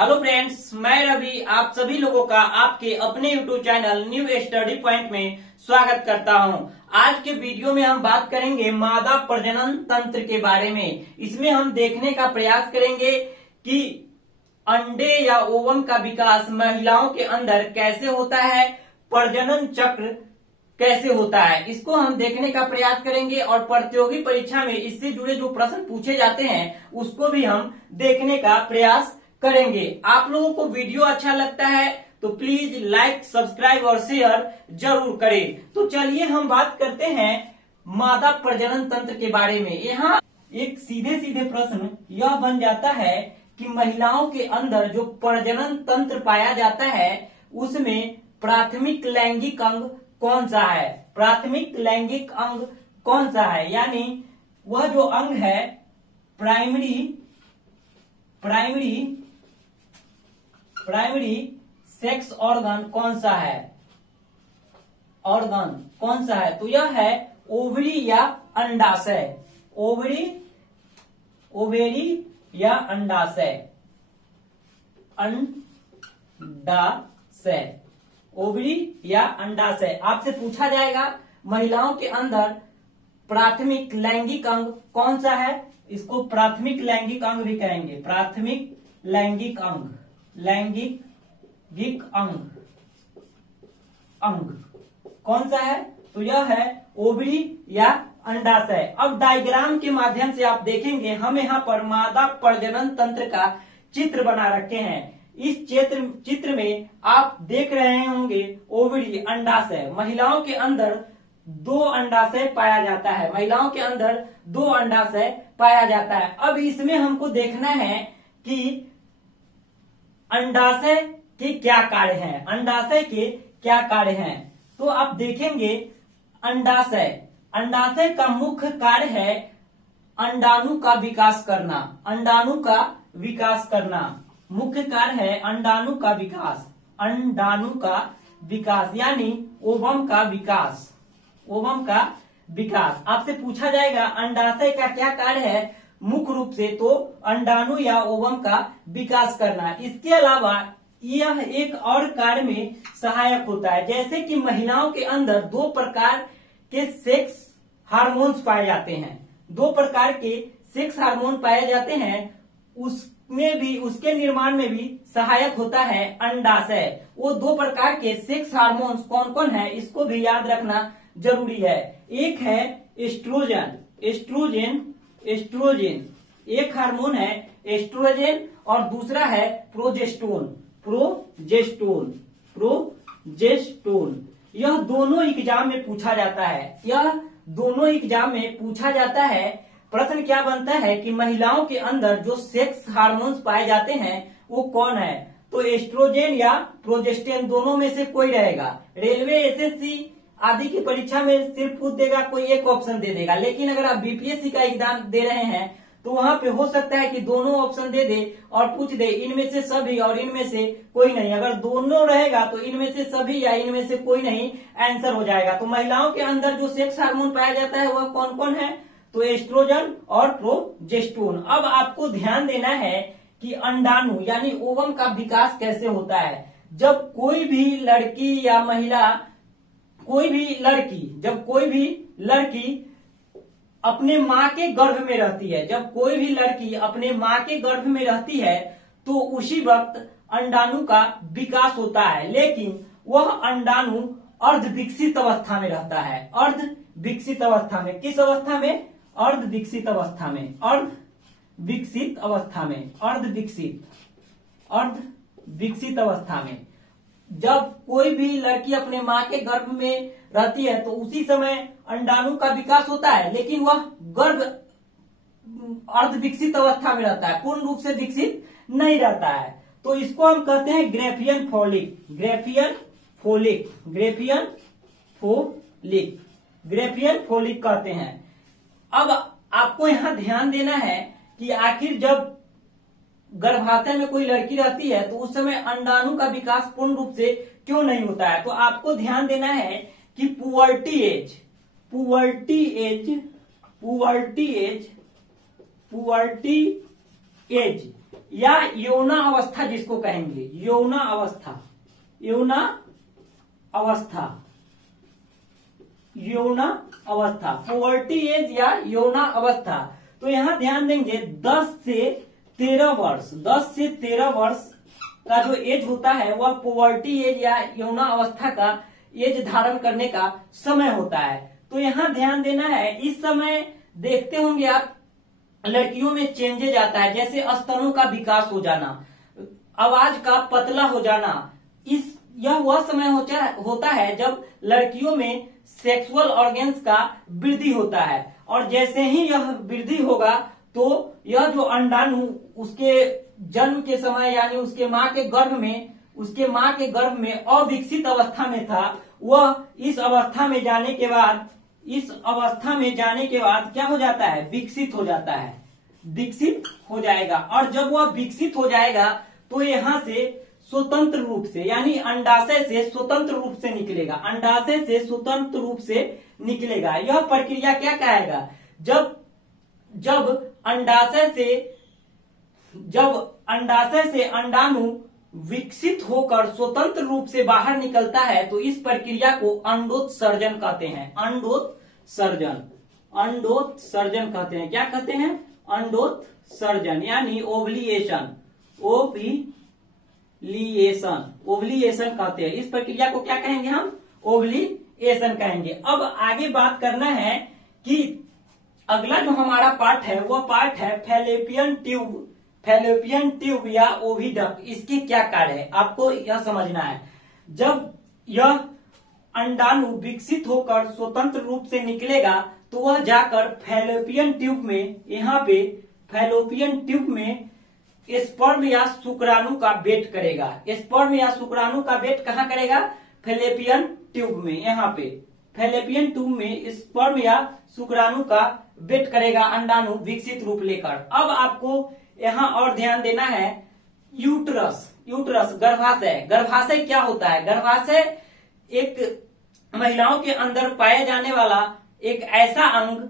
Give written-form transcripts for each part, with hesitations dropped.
Hello friends, मैं रवि आप सभी लोगों का आपके अपने YouTube channel new study point में स्वागत करता हूं। आज के वीडियो में हम बात करेंगे मादा प्रजनन तंत्र के बारे में। इसमें हम देखने का प्रयास करेंगे कि अंडे या ओवम का विकास महिलाओं के अंदर कैसे होता है, प्रजनन चक्र कैसे होता है, इसको हम देखने का प्रयास करेंगे और प्रतियोगी परीक्षा में इससे जुड़े जो प्रश्न पूछे जाते हैं उसको भी हम देखने का प्रयास करेंगे। आप लोगों को वीडियो अच्छा लगता है तो प्लीज लाइक, सब्सक्राइब और शेयर जरूर करें। तो चलिए हम बात करते हैं मादा प्रजनन तंत्र के बारे में। यहाँ एक सीधे सीधे प्रश्न यह बन जाता है कि महिलाओं के अंदर जो प्रजनन तंत्र पाया जाता है उसमें प्राथमिक लैंगिक अंग कौन सा है। प्राथमिक लैंगिक अंग कौन सा है, यानी वह जो अंग है प्राइमरी सेक्स ऑर्गन कौन सा है, ऑर्गन कौन सा है। तो यह है ओवरी या अंडाशय। ओवेरी या अंडाशय। ओवरी या अंडाशय। आपसे पूछा जाएगा महिलाओं के अंदर प्राथमिक लैंगिक अंग कौन सा है, इसको प्राथमिक लैंगिक अंग भी कहेंगे। प्राथमिक लैंगिक अंग, लैंगिक अंग कौन सा है, तो यह है ओवरी या अंडाशय। अब डायग्राम के माध्यम से आप देखेंगे हम यहाँ पर मादा प्रजनन तंत्र का चित्र बना रखे हैं। इस चित्र में आप देख रहे होंगे ओवरी, अंडाशय। महिलाओं के अंदर दो अंडाशय पाया जाता है, महिलाओं के अंदर दो अंडाशय पाया जाता है। अब इसमें हमको देखना है कि अंडाशय के क्या कार्य हैं, अंडाशय के क्या कार्य हैं। तो आप देखेंगे अंडाशय का मुख्य कार्य है अंडाणु का विकास करना। अंडाणु का विकास करना मुख्य कार्य है, अंडाणु का विकास। अंडाणु का विकास यानी ओवम का विकास। ओवम का विकास। आपसे पूछा जाएगा अंडाशय का क्या कार्य है, मुख्य रूप से तो अंडाणु या ओवम का विकास करना। इसके अलावा यह एक और कार्य में सहायक होता है, जैसे कि महिलाओं के अंदर दो प्रकार के सेक्स हार्मोन्स पाए जाते हैं। दो प्रकार के सेक्स हार्मोन पाए जाते हैं, उसके निर्माण में भी सहायक होता है अंडाशय। वो दो प्रकार के सेक्स हार्मोन्स कौन कौन है इसको भी याद रखना जरूरी है। एक है एस्ट्रोजन, एक हार्मोन है एस्ट्रोजन और दूसरा है प्रोजेस्टेरोन। यह दोनों एग्जाम में पूछा जाता है। प्रश्न क्या बनता है कि महिलाओं के अंदर जो सेक्स हार्मोन्स पाए जाते हैं वो कौन है, तो एस्ट्रोजन या प्रोजेस्टेरोन दोनों में से कोई रहेगा। रेलवे, एसएससी आदि की परीक्षा में सिर्फ पूछ देगा, कोई एक ऑप्शन दे देगा। लेकिन अगर आप बीपीएससी का एग्जाम दे रहे हैं तो वहां पे हो सकता है कि दोनों ऑप्शन दे दे और पूछ दे इनमें से सभी और इनमें से कोई नहीं। अगर दोनों रहेगा तो इनमें से सभी या इनमें से कोई नहीं आंसर हो जाएगा। तो महिलाओं के अंदर जो सेक्स हार्मोन पाया जाता है वह कौन कौन है, तो एस्ट्रोजन और प्रोजेस्टेरोन। अब आपको ध्यान देना है कि अंडाणु यानी ओवम का विकास कैसे होता है। जब कोई भी लड़की या महिला, कोई भी लड़की अपने माँ के गर्भ में रहती है, जब कोई भी लड़की अपने माँ के गर्भ में रहती है तो उसी वक्त अंडाणु का विकास होता है। लेकिन वह अंडाणु अर्ध विकसित अवस्था में रहता है। अर्ध विकसित अवस्था में, किस अवस्था में, अर्ध विकसित अवस्था में। जब कोई भी लड़की अपने माँ के गर्भ में रहती है तो उसी समय अंडाणु का विकास होता है, लेकिन वह गर्भ अर्ध विकसित अवस्था में रहता है, पूर्ण रूप से विकसित नहीं रहता है। तो इसको हम कहते हैं ग्रेफियन फोलिक कहते हैं। अब आपको यहाँ ध्यान देना है कि आखिर जब गर्भाशय में कोई लड़की रहती है तो उस समय अंडाणु का विकास पूर्ण रूप से क्यों नहीं होता है। तो आपको ध्यान देना है कि पुबर्टी एज या यौना अवस्था जिसको कहेंगे, यौना अवस्था, यौना अवस्था, यौना अवस्था, पुबर्टी एज या यौना अवस्था। तो यहां ध्यान देंगे 10 से 13 वर्ष, 10 से 13 वर्ष का जो एज होता है वह पुबर्टी एज या यौना अवस्था का एज धारण करने का समय होता है। तो यहाँ ध्यान देना है, इस समय देखते होंगे आप लड़कियों में चेंजेज आता है, जैसे स्तनों का विकास हो जाना, आवाज का पतला हो जाना। यह वह समय होता है जब लड़कियों में सेक्सुअल ऑर्गन्स का वृद्धि होता है, और जैसे ही यह वृद्धि होगा तो यह जो अंडाणु उसके जन्म के समय यानी उसके माँ के गर्भ में अविकसित अवस्था में था, वह इस अवस्था में जाने के बाद क्या हो जाता है, विकसित हो जाता है, विकसित हो जाएगा। और जब वह विकसित हो जाएगा तो यहाँ से स्वतंत्र रूप से यानी अंडाशय से स्वतंत्र रूप से निकलेगा, अंडाशय से स्वतंत्र रूप से निकलेगा। यह प्रक्रिया क्या कहेगा, जब अंडाशय से अंडाणु विकसित होकर स्वतंत्र रूप से बाहर निकलता है तो इस प्रक्रिया को अंडोत्सर्जन कहते हैं, अंडोत्सर्जन कहते हैं। क्या कहते हैं, अंडोत्सर्जन यानी ओवुलेशन कहते हैं। इस प्रक्रिया को क्या कहेंगे हम, ओवुलेशन कहेंगे। अब आगे बात करना है कि अगला जो हमारा पार्ट है वह पार्ट है फैलोपियन ट्यूब या ओविडक्ट। इसके क्या कार्य है आपको यह समझना है। जब यह अंडाणु विकसित होकर स्वतंत्र रूप से निकलेगा तो वह जाकर फैलोपियन ट्यूब में, यहाँ पे फैलोपियन ट्यूब में स्पर्म या शुक्राणु का वेट करेगा। स्पर्म या शुक्राणु का वेट कहाँ करेगा, फैलोपियन ट्यूब में। यहाँ पे फैलोपियन ट्यूब में स्पर्म या शुक्राणु का वेट करेगा अंडाणु विकसित रूप लेकर। अब आपको यहाँ और ध्यान देना है, यूट्रस गर्भाशय क्या होता है। गर्भाशय एक महिलाओं के अंदर पाया जाने वाला एक ऐसा अंग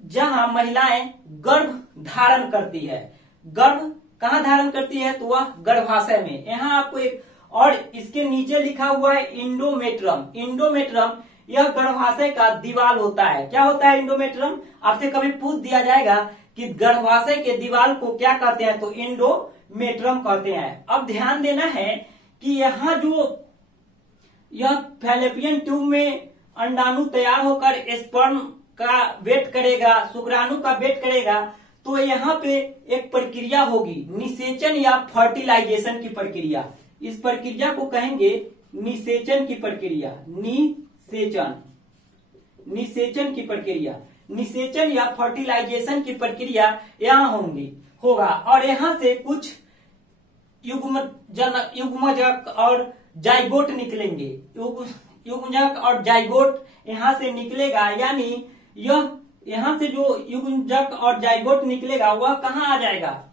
जहां महिलाएं गर्भ धारण करती है। गर्भ कहाँ धारण करती है, तो वह गर्भाशय में। यहाँ आपको एक और इसके नीचे लिखा हुआ है इंडोमेट्रम यह गर्भाशय का दीवाल होता है। क्या होता है इंडोमेट्रम, आपसे कभी पूछ दिया जाएगा कि गर्भाशय के दीवाल को क्या कहते हैं, तो इंडोमेट्रम कहते हैं। अब ध्यान देना है कि यहाँ जो यह फैलोपियन ट्यूब में अंडाणु तैयार होकर स्पर्म का वेट करेगा, शुक्राणु का वेट करेगा, तो यहाँ पे एक प्रक्रिया होगी निषेचन या फर्टिलाइजेशन की प्रक्रिया। इस प्रक्रिया को कहेंगे निषेचन की प्रक्रिया, निषेचन की प्रक्रिया, निषेचन या फर्टिलाइजेशन की प्रक्रिया यहाँ होगा। और यहाँ से कुछ युग्मजक और जाइगोट निकलेंगे, युग्मजक और जाइगोट यहाँ से निकलेगा। यानी यह यहाँ से जो युग्मजक और जाइगोट निकलेगा वह कहाँ आ जाएगा,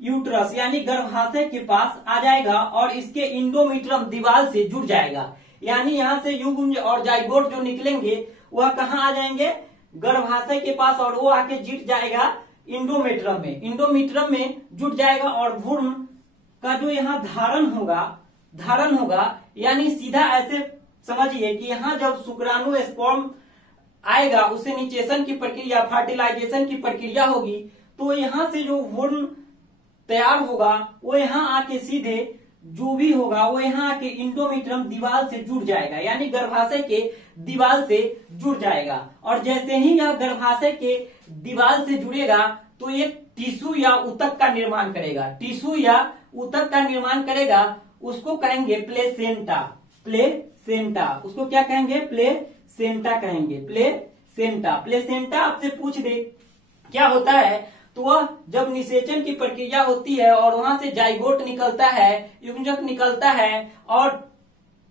यूट्रस यानी गर्भाशय के पास आ जाएगा और इसके इंडोमेट्रियम दीवार से जुड़ जाएगा। यानी यहाँ से युग्मज और जाइगोट जो निकलेंगे वह कहाँ आ जाएंगे, गर्भाशय के पास, और वो आके जुट जाएगा इंडोमेट्रियम में जुट जाएगा। और भ्रूण का जो यहाँ धारण होगा यानी सीधा ऐसे समझिए कि यहाँ जब शुक्राणु स्पर्म आएगा उसे निषेचन की प्रक्रिया, फर्टिलाइजेशन की प्रक्रिया होगी, तो यहाँ से जो भ्रूण तैयार होगा वो यहाँ आके सीधे जो भी होगा वो यहाँ आके इंडोमेट्रियम दीवार से जुड़ जाएगा, यानी गर्भाशय के दीवार से जुड़ जाएगा। और जैसे ही यह गर्भाशय के दीवार से जुड़ेगा तो एक टिश्यू या ऊतक का निर्माण करेगा, उसको कहेंगे प्लेसेंटा। उसको क्या कहेंगे, प्लेसेंटा कहेंगे, प्लेसेंटा आपसे पूछ दे क्या होता है, तो वह जब निषेचन की प्रक्रिया होती है और वहां से जाइगोट निकलता है, युग्मजक निकलता है और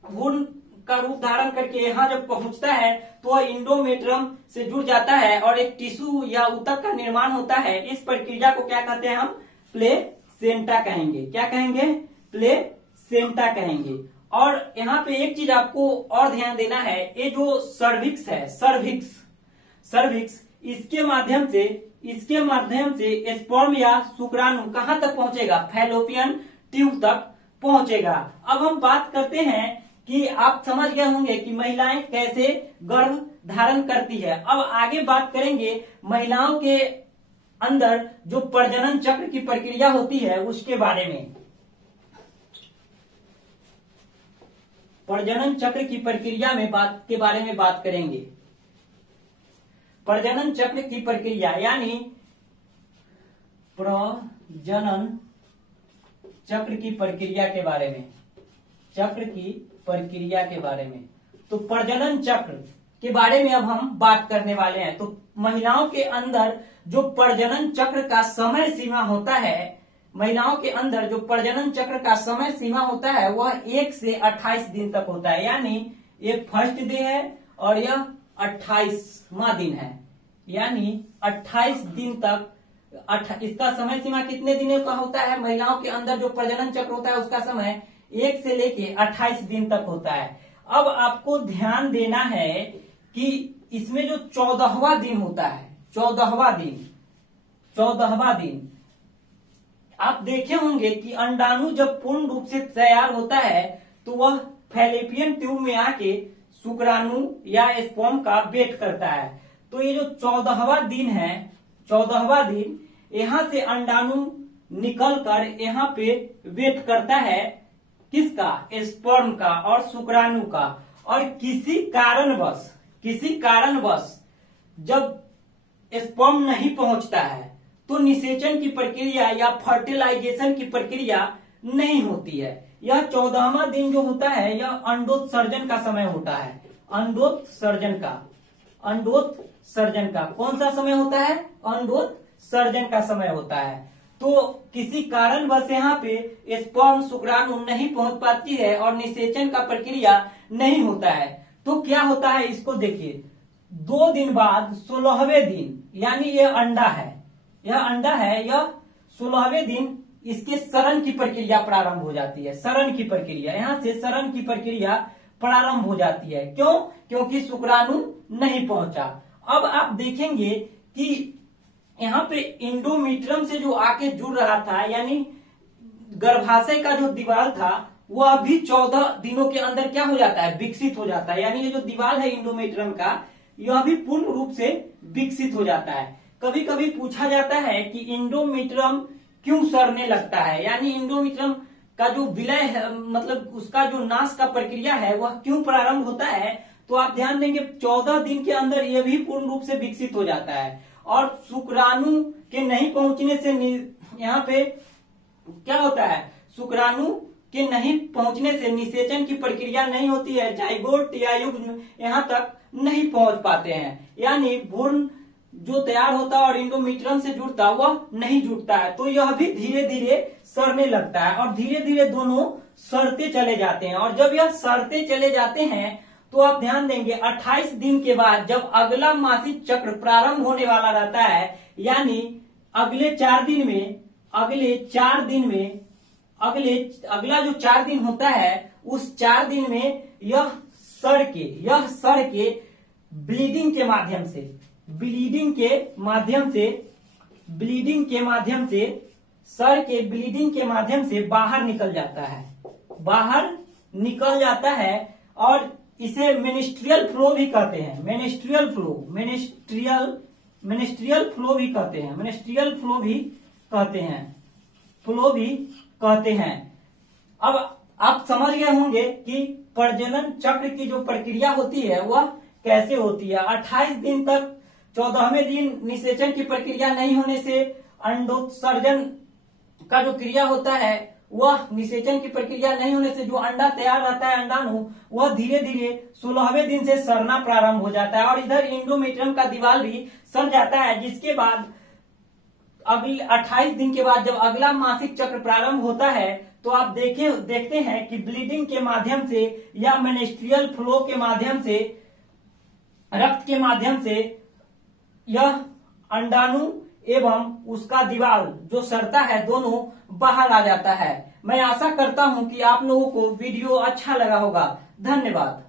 भ्रूण का रूप धारण करके यहाँ जब पहुंचता है तो वह इंडोमेट्रियम से जुड़ जाता है और एक टिश्यू या ऊतक का निर्माण होता है। इस प्रक्रिया को क्या कहते हैं, हम प्लेसेंटा कहेंगे। क्या कहेंगे, प्लेसेंटा कहेंगे। और यहाँ पे एक चीज आपको और ध्यान देना है, ये जो सर्विक्स है, सर्विक्स इसके माध्यम से इसके माध्यम से स्पर्म या शुक्राणु कहां तक पहुंचेगा, फैलोपियन ट्यूब तक पहुंचेगा। अब हम बात करते हैं कि आप समझ गए होंगे कि महिलाएं कैसे गर्भ धारण करती है। अब आगे बात करेंगे महिलाओं के अंदर जो प्रजनन चक्र की प्रक्रिया होती है उसके बारे में। प्रजनन चक्र की प्रक्रिया के बारे में बात करेंगे। प्रजनन चक्र की प्रक्रिया यानी प्रजनन चक्र की प्रक्रिया के बारे में, चक्र की प्रक्रिया के बारे में। तो प्रजनन चक्र के बारे में अब हम बात करने वाले हैं। तो महिलाओं के अंदर जो प्रजनन चक्र का समय सीमा होता है, महिलाओं के अंदर जो प्रजनन चक्र का समय सीमा होता है वह 1 से 28 दिन तक होता है। यानी एक फर्स्ट डे है और यह 28वां दिन है, यानी 28 दिन तक। इसका समय सीमा कितने दिनों का होता है? महिलाओं के अंदर जो प्रजनन चक्र होता है उसका समय 1 से लेके 28 दिन तक होता है। अब आपको ध्यान देना है कि इसमें जो 14वां दिन होता है, 14वां दिन आप देखे होंगे कि अंडाणु जब पूर्ण रूप से तैयार होता है तो वह फैलोपियन ट्यूब में आके शुक्राणु या स्पर्म का वेट करता है। तो ये जो 14वां दिन है, 14वां दिन यहां से अंडाणु निकल कर यहाँ पे वेट करता है किसका? स्पर्म का और शुक्राणु का। और किसी कारणवश जब स्पर्म नहीं पहुंचता है तो निषेचन की प्रक्रिया या फर्टिलाइजेशन की प्रक्रिया नहीं होती है। यह 14वां दिन जो होता है यह अंडोत्सर्जन का समय होता है। अंडोत्सर्जन का कौन सा समय होता है? अंडोत्सर्जन का समय होता है। तो किसी कारणवश यहाँ पे स्पर्म शुक्राणु नहीं पहुंच पाती है और निषेचन का प्रक्रिया नहीं होता है। तो क्या होता है इसको देखिए, 2 दिन बाद 16वें दिन, यानी यह अंडा है, यह 16वें दिन इसके सरण की प्रक्रिया प्रारंभ हो जाती है। सरण की प्रक्रिया, यहाँ से सरण की प्रक्रिया प्रारंभ हो जाती है। क्यों? क्योंकि शुक्राणु नहीं पहुंचा। अब आप देखेंगे कि यहाँ पे इंडोमीट्रियम से जो आके जुड़ रहा था, यानी गर्भाशय का जो दीवार था वह भी 14 दिनों के अंदर क्या हो जाता है? विकसित हो जाता है। यानी ये जो दीवार है इंडोमीट्रियम का, यह भी पूर्ण रूप से विकसित हो जाता है। कभी कभी पूछा जाता है कि इंडोमीट्रियम क्यों सड़ने लगता है, यानी इंडोमीट्रियम का जो विलय है, मतलब उसका जो नाश का प्रक्रिया है वह क्यों प्रारंभ होता है। तो आप ध्यान देंगे 14 दिन के अंदर यह भी पूर्ण रूप से विकसित हो जाता है। और शुक्राणु के नहीं पहुंचने से यहाँ पे क्या होता है? शुक्राणु के नहीं पहुंचने से निषेचन की प्रक्रिया नहीं होती है। जाइगोट या युग्म यहाँ तक नहीं पहुंच पाते हैं, यानी भ्रूण जो तैयार होता है और इंडोमीट्रियम से जुड़ता वह नहीं जुड़ता है। तो यह भी धीरे धीरे सड़ने लगता है और धीरे धीरे दोनों सड़ते चले जाते हैं। और जब यह सड़ते चले जाते हैं तो आप ध्यान देंगे 28 दिन के बाद जब अगला मासिक चक्र प्रारंभ होने वाला रहता है, यानी अगला जो 4 दिन होता है, उस 4 दिन में यह सड़ के ब्लीडिंग के माध्यम से बाहर निकल जाता है और इसे मेनिस्ट्रियल फ्लो भी कहते हैं। मेनिस्ट्रियल फ्लो भी कहते हैं। अब आप समझ गए होंगे कि प्रजनन चक्र की जो प्रक्रिया होती है वह कैसे होती है। 28 दिन तक 14वें दिन निषेचन की प्रक्रिया नहीं होने से अंडोत्सर्जन का जो क्रिया होता है वह निषेचन की प्रक्रिया नहीं होने से जो अंडा तैयार रहता है अंडाणु, वह धीरे धीरे 16वें दिन से सड़ना प्रारंभ हो जाता है और इधर इंडोमीट्रियम का दीवार भी सड़ जाता है। जिसके बाद अगले 28 दिन के बाद जब अगला मासिक चक्र प्रारंभ होता है तो आप देखते हैं कि ब्लीडिंग के माध्यम से या मेनिस्ट्रियल फ्लो के माध्यम से, रक्त के माध्यम से यह अंडाणु एवं उसका दीवार जो सड़ता है दोनों बाहर आ जाता है। मैं आशा करता हूं कि आप लोगों को वीडियो अच्छा लगा होगा। धन्यवाद।